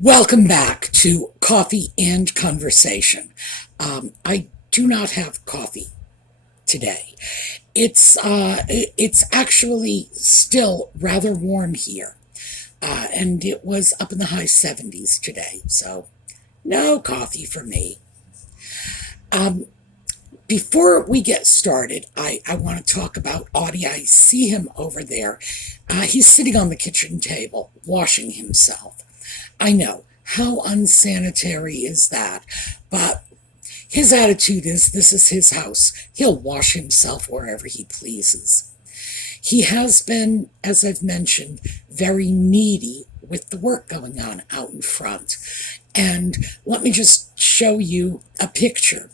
Welcome back to Coffee and Conversation. I do not have coffee today. It's actually still rather warm here, and it was up in the high 70s today. So no coffee for me. Um, Before we get started, I want to talk about Audie. I see him over there. He's sitting on the kitchen table, washing himself. I know, how unsanitary is that? But his attitude is this is his house. He'll wash himself wherever he pleases. He has been, as I've mentioned, very needy with the work going on out in front. And let me just show you a picture.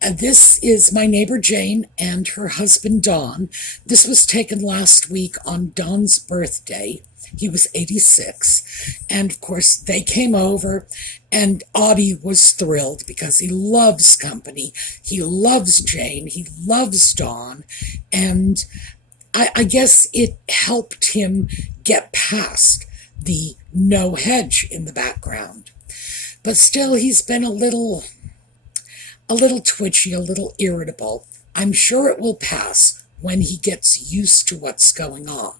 This is my neighbor Jane and her husband Don. This was taken last week on Don's birthday. He was 86. And of course, they came over, and Audie was thrilled because he loves company. He loves Jane. He loves Don. And I guess it helped him get past the no hedge in the background. But still, he's been a little twitchy, a little irritable. I'm sure it will pass when he gets used to what's going on.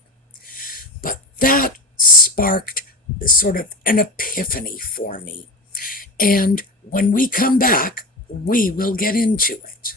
But that sparked sort of an epiphany for me. And when we come back, we will get into it.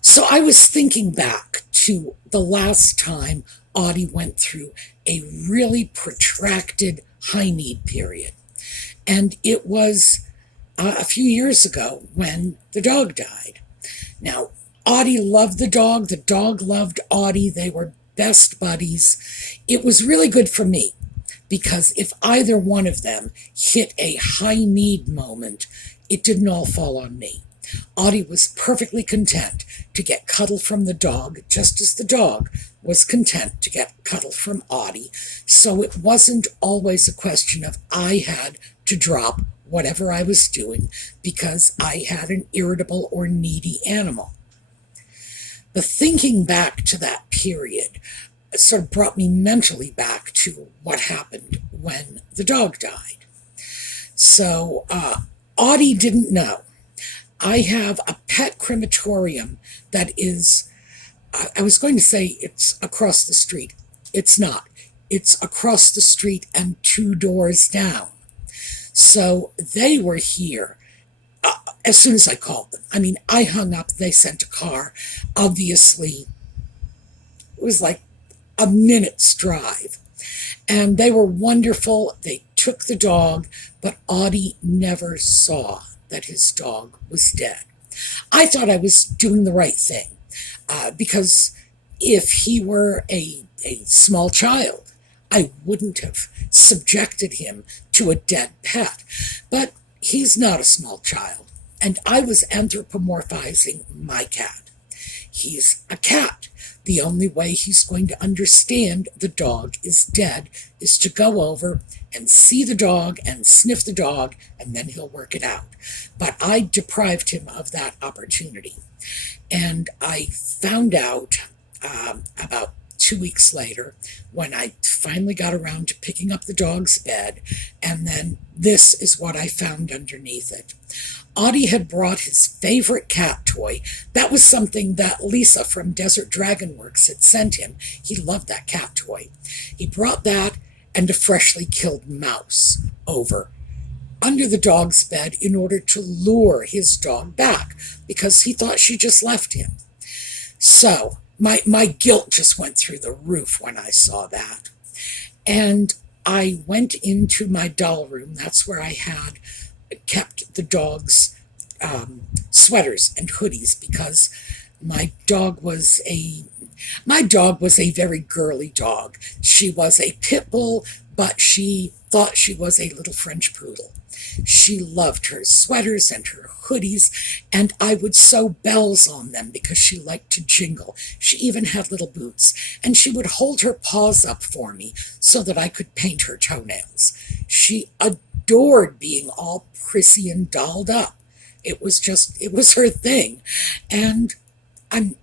So I was thinking back to the last time Audie went through a really protracted high need period. And it was a few years ago when the dog died. Now, Audie loved the dog loved Audie, they were best buddies. It was really good for me because if either one of them hit a high need moment, it didn't all fall on me. Audie was perfectly content to get cuddle from the dog, just as the dog was content to get cuddle from Audie. So it wasn't always a question of I had to drop whatever I was doing because I had an irritable or needy animal. But thinking back to that period sort of brought me mentally back to what happened when the dog died. So Audie didn't know. I have a pet crematorium that is, I was going to say it's across the street. It's not. It's across the street and two doors down. So they were here as soon as I called them. I mean, I hung up, they sent a car. Obviously, it was like a minute's drive. And they were wonderful. They took the dog, but Audie never saw that his dog was dead. I thought I was doing the right thing because if he were a small child, I wouldn't have subjected him to a dead pet. But he's not a small child, and I was anthropomorphizing my cat. He's a cat. The only way he's going to understand the dog is dead is to go over and see the dog and sniff the dog, and then he'll work it out. But I deprived him of that opportunity. And I found out about 2 weeks later when I finally got around to picking up the dog's bed, and then this is what I found underneath it. Audie had brought his favorite cat toy. That was something that Lisa from Desert Dragon Works had sent him. He loved that cat toy. He brought that and a freshly killed mouse over under the dog's bed in order to lure his dog back because he thought she just left him. So my guilt just went through the roof when I saw that. And I went into my doll room. That's where I had kept the dog's sweaters and hoodies because my dog was a very girly dog. She was a pit bull, but she thought she was a little French poodle. She loved her sweaters and her hoodies, and I would sew bells on them because she liked to jingle. She even had little boots, and she would hold her paws up for me so that I could paint her toenails. She adored being all prissy and dolled up. It was her thing. And I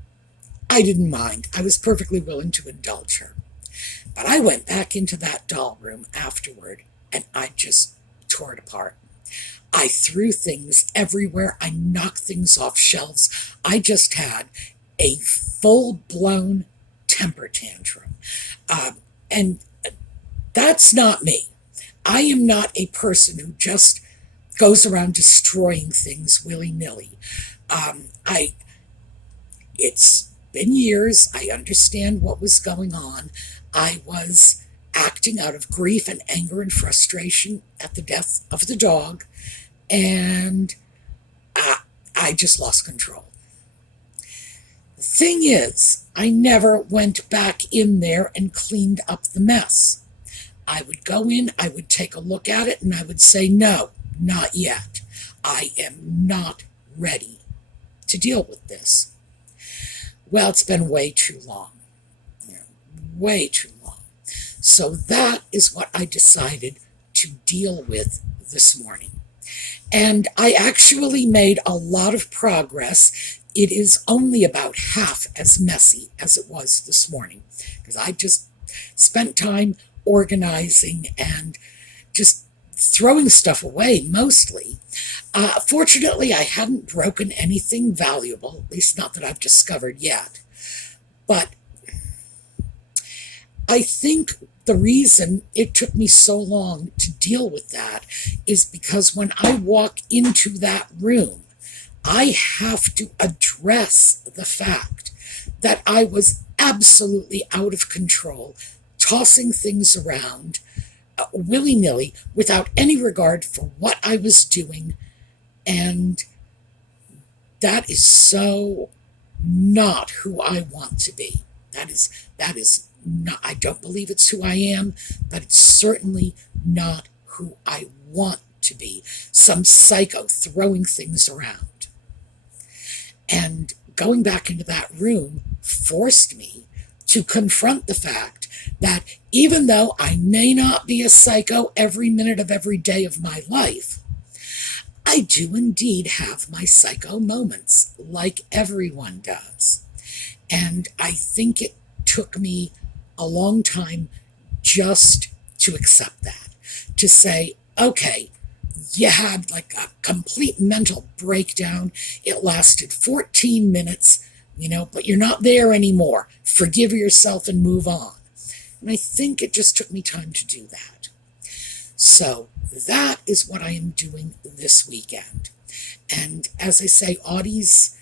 didn't mind. I was perfectly willing to indulge her. But I went back into that doll room afterward, and I just tore it apart. I threw things everywhere. I knocked things off shelves. I just had a full-blown temper tantrum. And that's not me. I am not a person who just goes around destroying things willy-nilly. It's been years. I understand what was going on. I was acting out of grief and anger and frustration at the death of the dog, and I just lost control. The thing is, I never went back in there and cleaned up the mess. I would go in, I would take a look at it, and I would say, no, not yet. I am not ready to deal with this. Well, it's been way too long. Way too long. So that is what I decided to deal with this morning. And I actually made a lot of progress. It is only about half as messy as it was this morning, because I just spent time organizing and just throwing stuff away mostly. Fortunately, I hadn't broken anything valuable, at least not that I've discovered yet. But I think the reason it took me so long to deal with that is because when I walk into that room, I have to address the fact that I was absolutely out of control, tossing things around willy-nilly without any regard for what I was doing. And that is so not who I want to be. That is not, I don't believe it's who I am, but it's certainly not who I want to be. Some psycho throwing things around. And going back into that room forced me to confront the fact that even though I may not be a psycho every minute of every day of my life, I do indeed have my psycho moments, like everyone does. And I think it took me a long time just to accept that, to say, okay, you had like a complete mental breakdown. It lasted 14 minutes, but you're not there anymore. Forgive yourself and move on. And I think it just took me time to do that. So that is what I am doing this weekend. And as I say, Audie's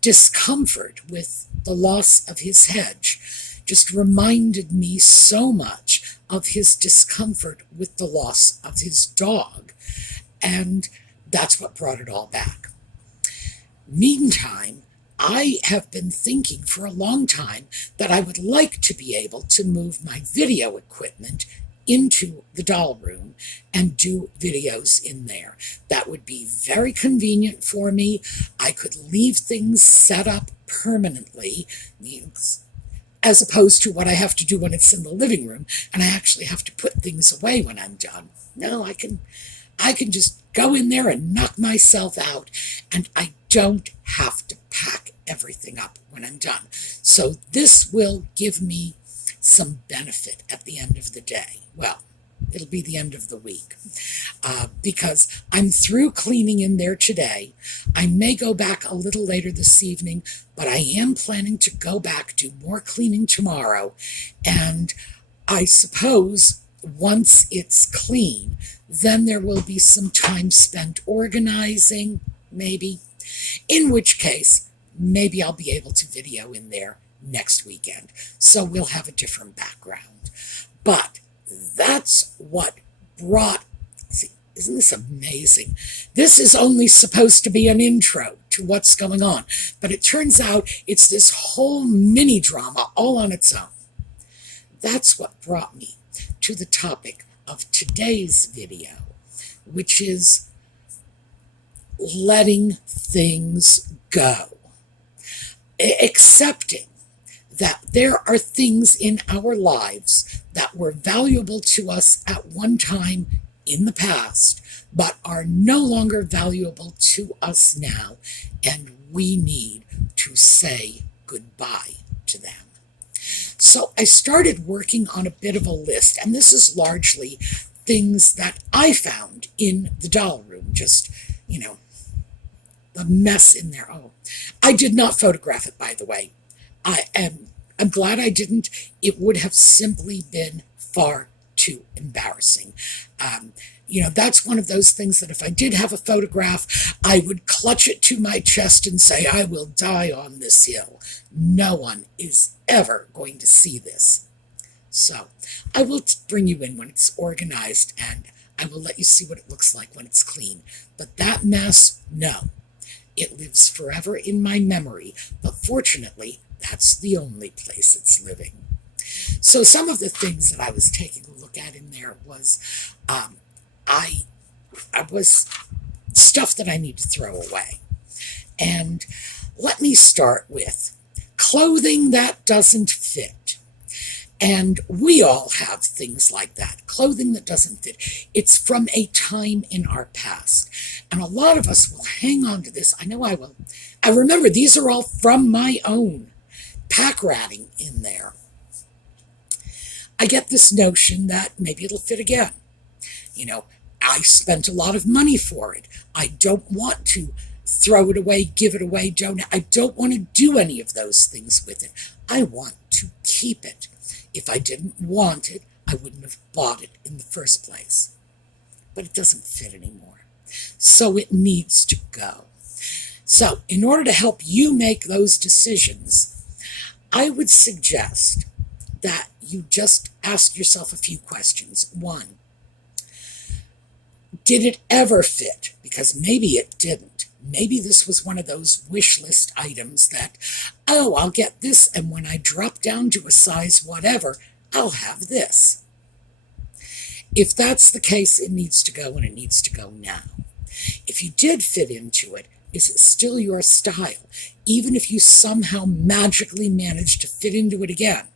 discomfort with the loss of his hedge just reminded me so much of his discomfort with the loss of his dog. And that's what brought it all back. Meantime, I have been thinking for a long time that I would like to be able to move my video equipment into the doll room and do videos in there. That would be very convenient for me. I could leave things set up permanently, as opposed to what I have to do when it's in the living room, and I actually have to put things away when I'm done. No, I can just go in there and knock myself out, and I don't have to pack everything up when I'm done. So this will give me some benefit at the end of the day. Well, it'll be the end of the week, because I'm through cleaning in there today. I may go back a little later this evening, but I am planning to go back, do more cleaning tomorrow, and I suppose once it's clean, then there will be some time spent organizing, maybe, in which case, maybe I'll be able to video in there next weekend, so we'll have a different background. But that's what brought, see, isn't this amazing? This is only supposed to be an intro to what's going on, but it turns out it's this whole mini drama all on its own. That's what brought me to the topic of today's video, which is letting things go, accepting that there are things in our lives that were valuable to us at one time in the past, but are no longer valuable to us now, and we need to say goodbye to them. So I started working on a bit of a list, and this is largely things that I found in the doll room, just, the mess in there. Oh, I did not photograph it, by the way. I'm glad I didn't. It would have simply been far too embarrassing. That's one of those things that if I did have a photograph, I would clutch it to my chest and say, I will die on this hill. No one is ever going to see this. So I will bring you in when it's organized, and I will let you see what it looks like when it's clean. But that mess, no. It lives forever in my memory, but fortunately, that's the only place it's living. So some of the things that I was taking a look at in there was, I was stuff that I need to throw away. And let me start with clothing that doesn't fit. And we all have things like that, clothing that doesn't fit. It's from a time in our past. And a lot of us will hang on to this. I know I will. I remember these are all from my own pack ratting in there. I get this notion that maybe it'll fit again. I spent a lot of money for it. I don't want to throw it away, give it away, I don't want to do any of those things with it. I want to keep it. If I didn't want it, I wouldn't have bought it in the first place. But it doesn't fit anymore. So it needs to go. So in order to help you make those decisions, I would suggest that you just ask yourself a few questions. One, did it ever fit? Because maybe it didn't. Maybe this was one of those wish list items that, I'll get this, and when I drop down to a size whatever, I'll have this. If that's the case, it needs to go, and it needs to go now. If you did fit into it, is it still your style? Even if you somehow magically managed to fit into it again,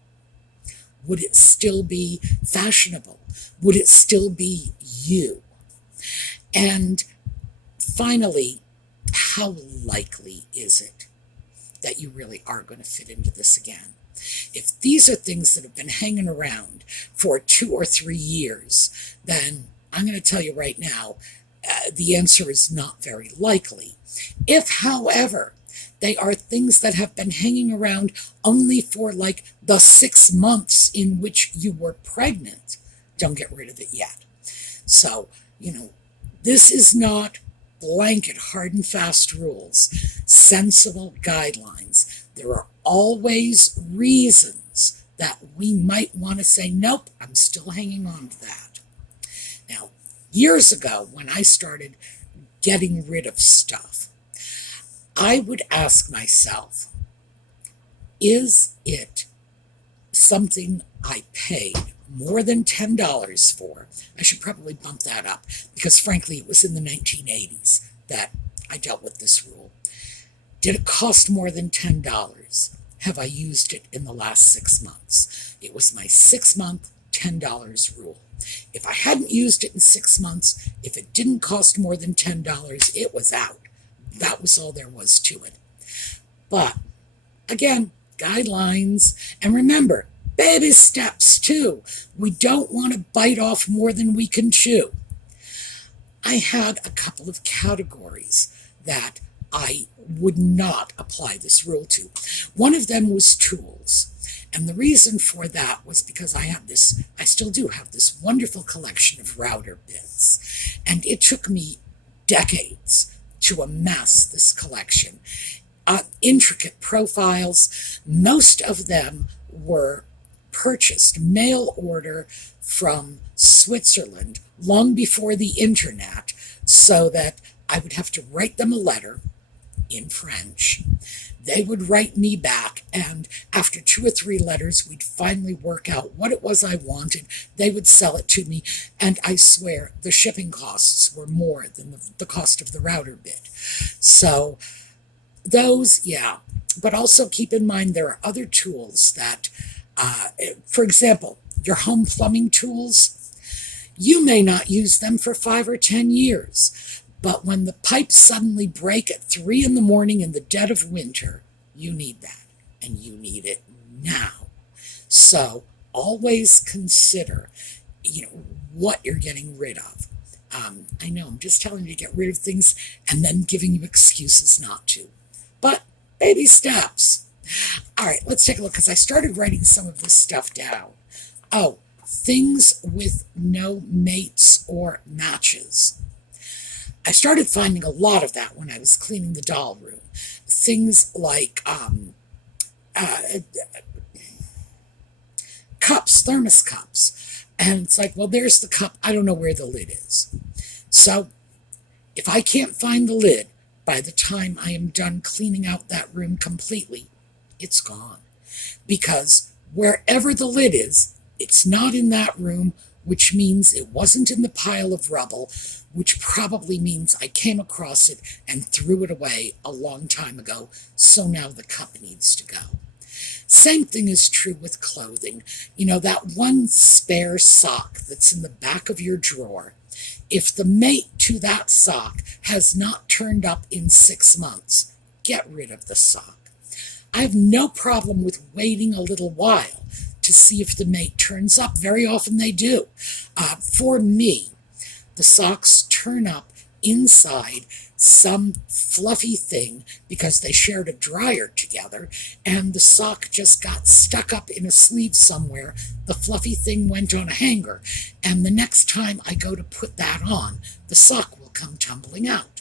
would it still be fashionable? Would it still be you? And finally, how likely is it that you really are going to fit into this again? If these are things that have been hanging around for 2 or 3 years, then I'm going to tell you right now, the answer is not very likely. If, however, they are things that have been hanging around only for like the 6 months in which you were pregnant, don't get rid of it yet. So, this is not blanket hard and fast rules, sensible guidelines. There are always reasons that we might want to say, nope, I'm still hanging on to that. Now, years ago, when I started getting rid of stuff, I would ask myself, is it something I paid more than $10 for? I should probably bump that up, because frankly, it was in the 1980s that I dealt with this rule. Did it cost more than $10? Have I used it in the last 6 months? It was my 6-month, $10 rule. If I hadn't used it in 6 months, if it didn't cost more than $10, it was out. That was all there was to it. But again, guidelines, and remember, baby steps too. We don't want to bite off more than we can chew. I had a couple of categories that I would not apply this rule to. One of them was tools. And the reason for that was because I still do have this wonderful collection of router bits. And it took me decades to amass this collection. Intricate profiles, most of them were purchased mail order from Switzerland long before the internet, so that I would have to write them a letter in French. they would write me back, and after 2 or 3 letters, we'd finally work out what it was I wanted. They would sell it to me, and I swear the shipping costs were more than the cost of the router bit. So those, yeah. But also keep in mind there are other tools that, for example, your home plumbing tools, you may not use them for 5 or 10 years, but when the pipes suddenly break at 3 in the morning in the dead of winter, you need that, and you need it now. So always consider, what you're getting rid of. I know I'm just telling you to get rid of things and then giving you excuses not to, but baby steps. All right, let's take a look, because I started writing some of this stuff down. Oh, things with no mates or matches. I started finding a lot of that when I was cleaning the doll room. Things like cups, thermos cups. And it's like, well, there's the cup. I don't know where the lid is. So if I can't find the lid by the time I am done cleaning out that room completely, it's gone. Because wherever the lid is, it's not in that room, which means it wasn't in the pile of rubble, which probably means I came across it and threw it away a long time ago, so now the cup needs to go. Same thing is true with clothing. That one spare sock that's in the back of your drawer. If the mate to that sock has not turned up in 6 months, get rid of the sock. I have no problem with waiting a little while to see if the mate turns up. Very often they do. For me, the socks turn up inside some fluffy thing because they shared a dryer together, and the sock just got stuck up in a sleeve somewhere. The fluffy thing went on a hanger, and the next time I go to put that on, the sock will come tumbling out.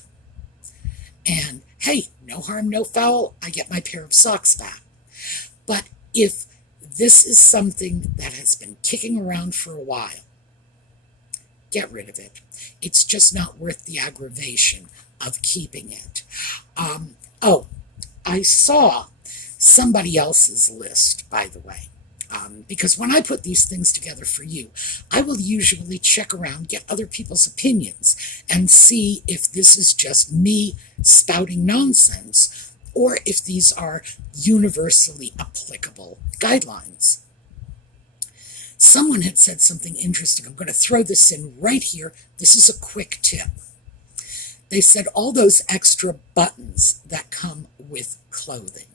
And hey, no harm, no foul, I get my pair of socks back. But if this is something that has been kicking around for a while, get rid of it. It's just not worth the aggravation of keeping it. I saw somebody else's list, by the way, because when I put these things together for you, I will usually check around, get other people's opinions, and see if this is just me spouting nonsense, or if these are universally applicable guidelines. Someone had said something interesting. I'm going to throw this in right here. This is a quick tip. They said all those extra buttons that come with clothing,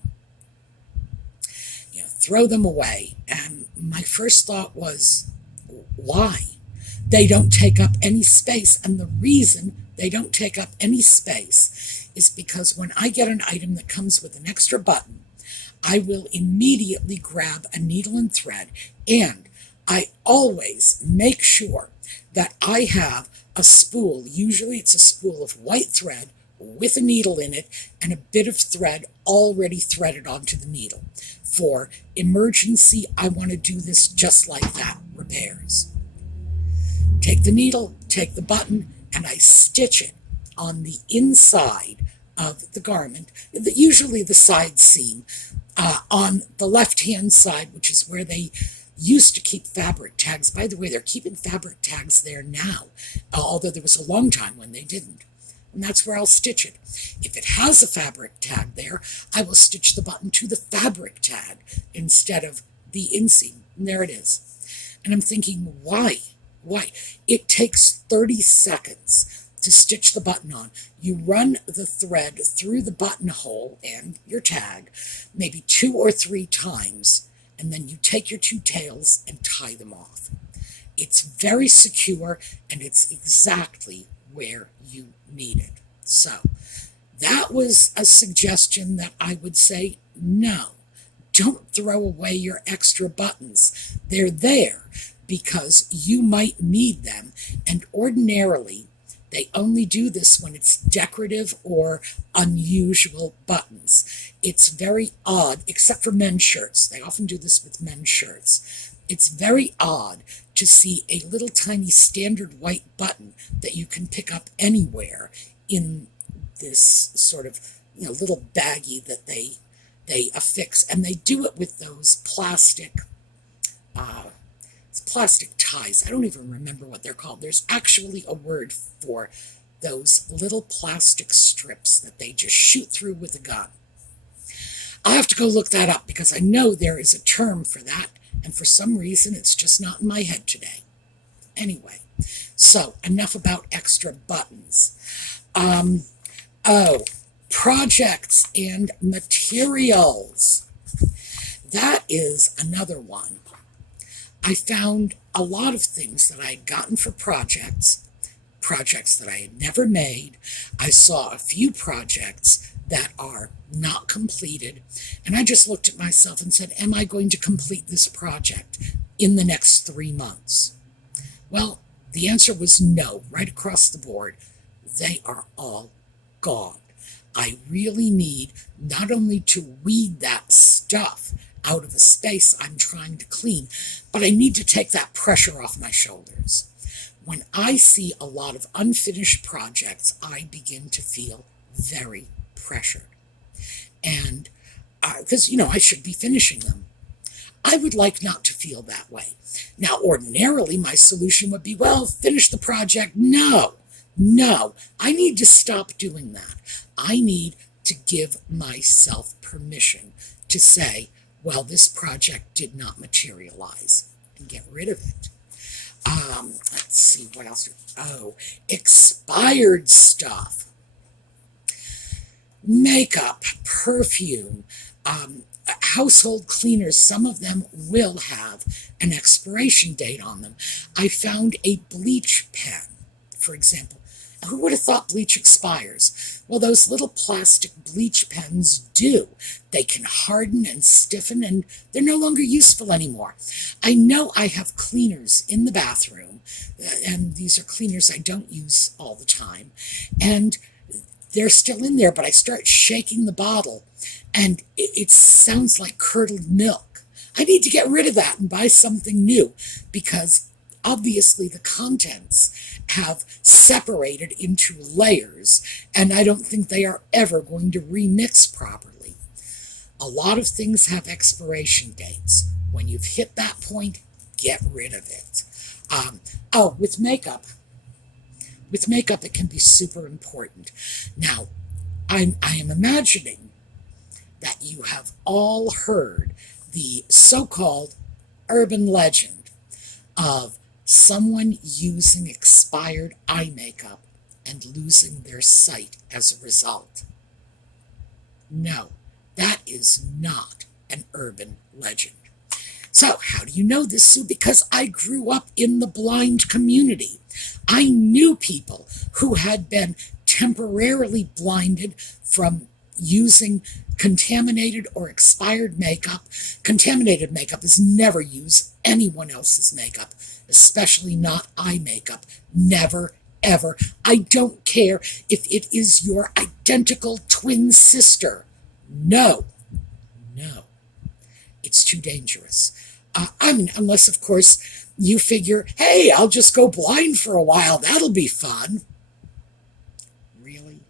throw them away. And my first thought was, why? They don't take up any space. And the reason they don't take up any space is because when I get an item that comes with an extra button, I will immediately grab a needle and thread, and I always make sure that I have a spool. Usually it's a spool of white thread with a needle in it and a bit of thread already threaded onto the needle. For emergency, I want to do this just like that, repairs. Take the needle, take the button, and I stitch it on the inside of the garment, usually the side seam, on the left-hand side, which is where they used to keep fabric tags. By the way, they're keeping fabric tags there now, although there was a long time when they didn't. And that's where I'll stitch it. If it has a fabric tag there, I will stitch the button to the fabric tag instead of the inseam. And there it is. And I'm thinking, why? Why? It takes 30 seconds to stitch the button on. You run the thread through the buttonhole and your tag maybe 2 or 3 times, and then you take your 2 tails and tie them off. It's very secure, and it's exactly where you need it. So that was a suggestion that I would say, no, don't throw away your extra buttons. They're there because you might need them, and ordinarily they only do this when it's decorative or unusual buttons. It's very odd, except for men's shirts. They often do this with men's shirts. It's very odd to see a little tiny standard white button that you can pick up anywhere in this sort of little baggie that they they affix, and they do it with those uh, plastic ties. I don't even remember what they're called. There's actually a word for those little plastic strips that they just shoot through with a gun. I'll have to go look that up because I know there is a term for that, and for some reason it's just not in my head today. Anyway, so enough about extra buttons. Projects and materials. That is another one. I found a lot of things that I had gotten for projects that I had never made. I saw a few projects that are not completed, and I just looked at myself and said, am I going to complete this project in the next 3 months? Well, the answer was no, right across the board. They are all gone. I really need not only to weed that stuff out of a space I'm trying to clean, but I need to take that pressure off my shoulders. When I see a lot of unfinished projects, I begin to feel very pressured. And because, I should be finishing them. I would like not to feel that way. Now, ordinarily, my solution would be, well, finish the project. No, I need to stop doing that. I need to give myself permission to say, well, this project did not materialize, and get rid of it. Let's see, what else? Expired stuff. Makeup, perfume, household cleaners, some of them will have an expiration date on them. I found a bleach pen, for example. Who would have thought bleach expires? Well, those little plastic bleach pens do. They can harden and stiffen, and they're no longer useful anymore. I know I have cleaners in the bathroom, and these are cleaners I don't use all the time, and they're still in there, but I start shaking the bottle, and it sounds like curdled milk. I need to get rid of that and buy something new, because obviously the contents have separated into layers, and I don't think they are ever going to remix properly. A lot of things have expiration dates. When you've hit that point, get rid of it. With makeup. With makeup, it can be super important. Now, I am imagining that you have all heard the so-called urban legend of someone using expired eye makeup and losing their sight as a result. No, that is not an urban legend. So how do you know this, Sue? Because I grew up in the blind community. I knew people who had been temporarily blinded from using contaminated or expired makeup. Contaminated makeup is never use anyone else's makeup, especially not eye makeup. Never, ever. I don't care if it is your identical twin sister. No. It's too dangerous. Unless, of course, you figure, hey, I'll just go blind for a while. That'll be fun. Really?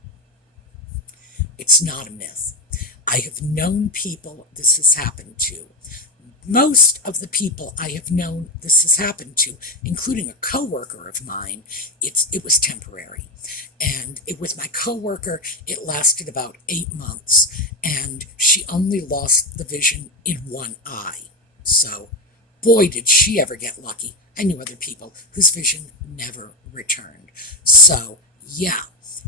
It's not a myth. I have known people this has happened to. Most of the people I have known this has happened to, including a coworker of mine, it was temporary. And with my coworker, it lasted about 8 months, and she only lost the vision in one eye. So, boy, did she ever get lucky. I knew other people whose vision never returned. So, yeah,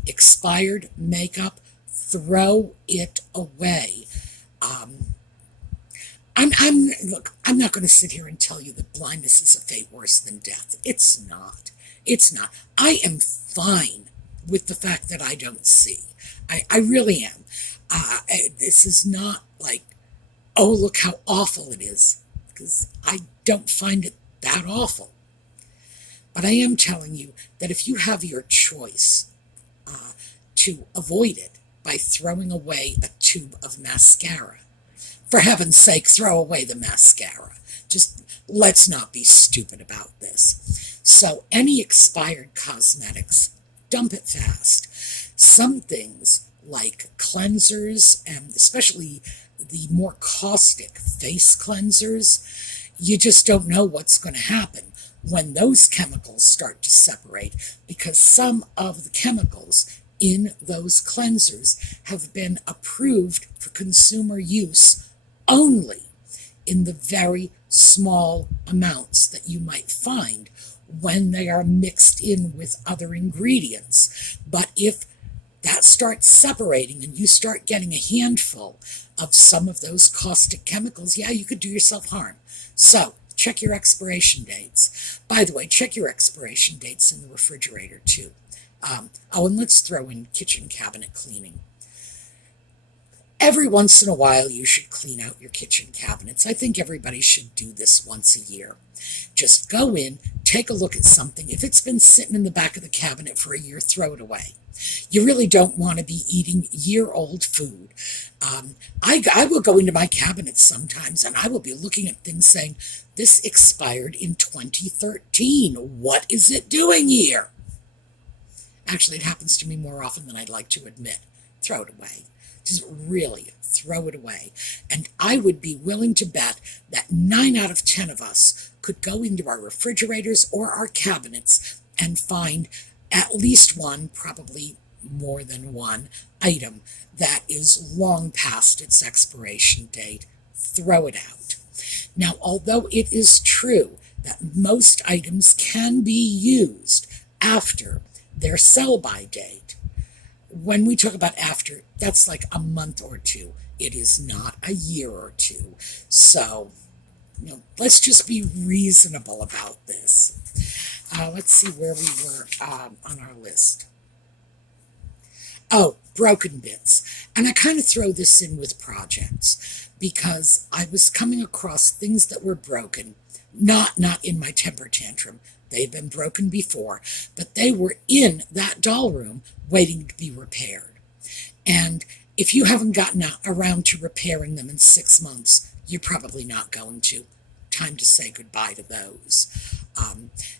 expired makeup, throw it away. Look, I'm not going to sit here and tell you that blindness is a fate worse than death. It's not. I am fine with the fact that I don't see. I really am. This is not like, oh, look how awful it is, because I don't find it that awful. But I am telling you that if you have your choice to avoid it by throwing away a tube of mascara, for heaven's sake, throw away the mascara. Just let's not be stupid about this. So any expired cosmetics, dump it fast. Some things like cleansers, and especially the more caustic face cleansers, you just don't know what's going to happen when those chemicals start to separate, because some of the chemicals in those cleansers have been approved for consumer use only in the very small amounts that you might find when they are mixed in with other ingredients. But if that starts separating and you start getting a handful of some of those caustic chemicals, yeah, you could do yourself harm. So check your expiration dates. By the way, check your expiration dates in the refrigerator too. And let's throw in kitchen cabinet cleaning. Every once in a while, you should clean out your kitchen cabinets. I think everybody should do this once a year. Just go in, take a look at something. If it's been sitting in the back of the cabinet for a year, throw it away. You really don't want to be eating year-old food. I will go into my cabinet sometimes and I will be looking at things saying, this expired in 2013. What is it doing here? Actually, it happens to me more often than I'd like to admit. Throw it away. Just really throw it away. And I would be willing to bet that 9 out of 10 of us could go into our refrigerators or our cabinets and find at least one, probably more than one, item that is long past its expiration date. Throw it out. Now, although it is true that most items can be used after their sell-by date, when we talk about after, that's like a month or two. It is not a year or two. So, let's just be reasonable about this. Let's see where we were on our list. Oh, broken bits. And I kind of throw this in with projects because I was coming across things that were broken, not in my temper tantrum. They'd been broken before, but they were in that doll room waiting to be repaired. And if you haven't gotten around to repairing them in 6 months, you're probably not going to. Time to say goodbye to those.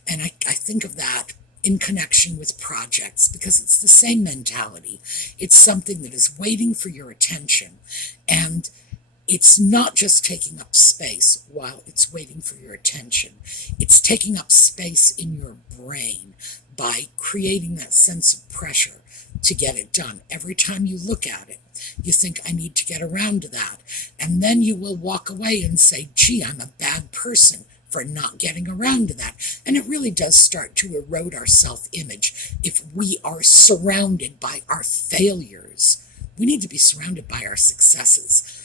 And I think of that in connection with projects because it's the same mentality. It's something that is waiting for your attention, and it's not just taking up space while it's waiting for your attention. It's taking up space in your brain by creating that sense of pressure to get it done. Every time you look at it, you think, I need to get around to that. And then you will walk away and say, gee, I'm a bad person for not getting around to that. And it really does start to erode our self-image if we are surrounded by our failures. We need to be surrounded by our successes.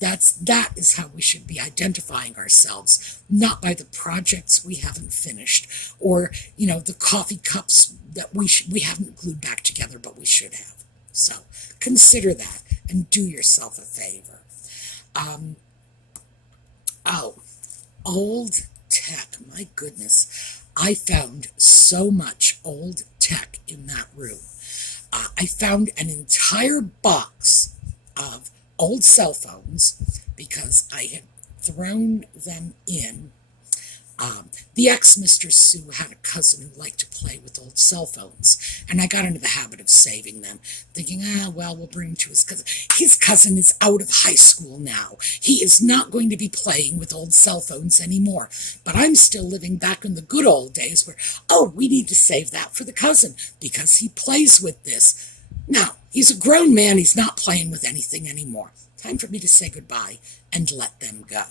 That is how we should be identifying ourselves, not by the projects we haven't finished or, the coffee cups that we haven't glued back together, but we should have. So consider that and do yourself a favor. Old tech. My goodness. I found so much old tech in that room. I found an entire box of old cell phones because I had thrown them in. The ex-Mr. Sue had a cousin who liked to play with old cell phones, and I got into the habit of saving them, thinking, we'll bring them to his cousin. His cousin is out of high school now. He is not going to be playing with old cell phones anymore. But I'm still living back in the good old days where, we need to save that for the cousin because he plays with this. Now, he's a grown man. He's not playing with anything anymore. Time for me to say goodbye and let them go.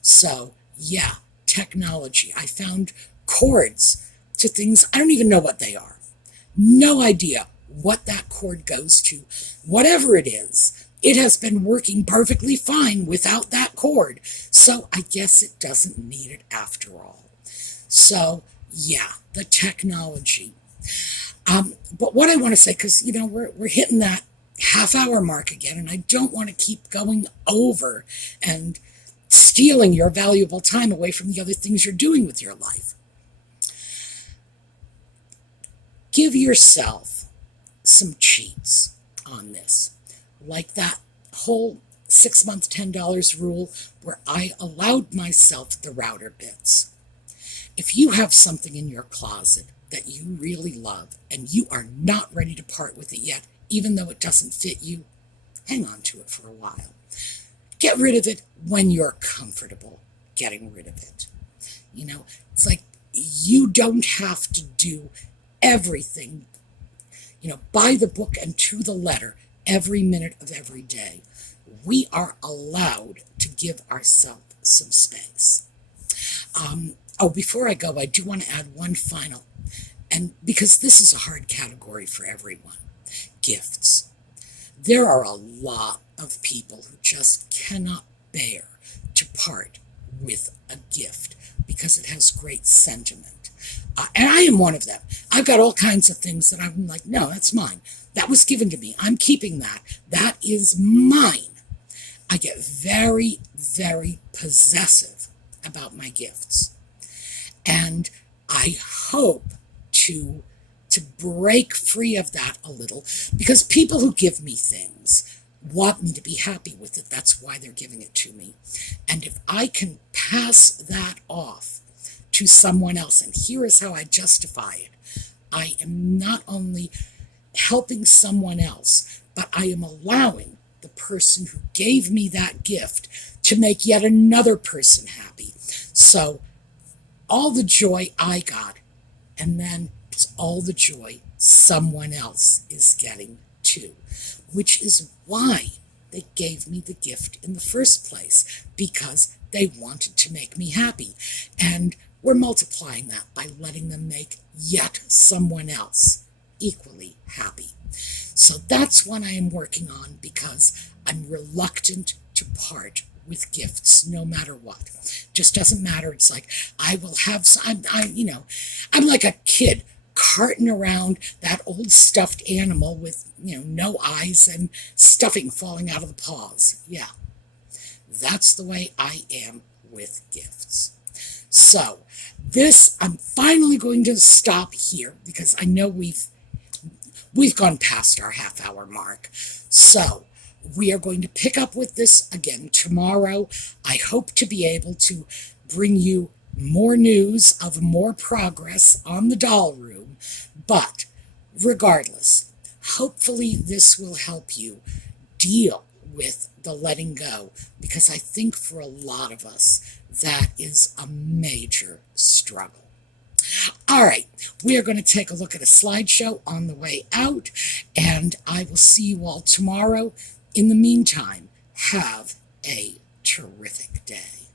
So, yeah. Technology. I found cords to things, I don't even know what they are. No idea what that cord goes to. Whatever it is, it has been working perfectly fine without that cord. So I guess it doesn't need it after all. So yeah, the technology. But what I want to say, because we're hitting that half-hour mark again, and I don't want to keep going over and stealing your valuable time away from the other things you're doing with your life. Give yourself some cheats on this, like that whole 6-month $10 rule where I allowed myself the router bits. If you have something in your closet that you really love and you are not ready to part with it yet, even though it doesn't fit you, hang on to it for a while. get rid of it when you're comfortable getting rid of it. It's like you don't have to do everything, by the book and to the letter every minute of every day. We are allowed to give ourselves some space. Before I go, I do want to add one final, and because this is a hard category for everyone, gifts. There are a lot of people who just cannot bear to part with a gift because it has great sentiment. And I am one of them. I've got all kinds of things that I'm like, no, that's mine. That was given to me. I'm keeping that. That is mine. I get very, very possessive about my gifts. And I hope to break free of that a little, because people who give me things want me to be happy with it. That's why they're giving it to me. And if I can pass that off to someone else, and here is how I justify it, I am not only helping someone else, but I am allowing the person who gave me that gift to make yet another person happy. So all the joy I got, and then it's all the joy someone else is getting too, which is why they gave me the gift in the first place, because they wanted to make me happy. And we're multiplying that by letting them make yet someone else equally happy. So that's what I am working on, because I'm reluctant to part with gifts no matter what. Just doesn't matter. It's like I will have some, I'm like a kid carting around that old stuffed animal with no eyes and stuffing falling out of the paws. Yeah, that's the way I am with gifts. So this, I'm finally going to stop here, because I know we've gone past our half-hour mark. So we are going to pick up with this again tomorrow. I hope to be able to bring you more news of more progress on the doll room. But regardless, hopefully this will help you deal with the letting go, because I think for a lot of us, that is a major struggle. All right, we are going to take a look at a slideshow on the way out, and I will see you all tomorrow. In the meantime, have a terrific day.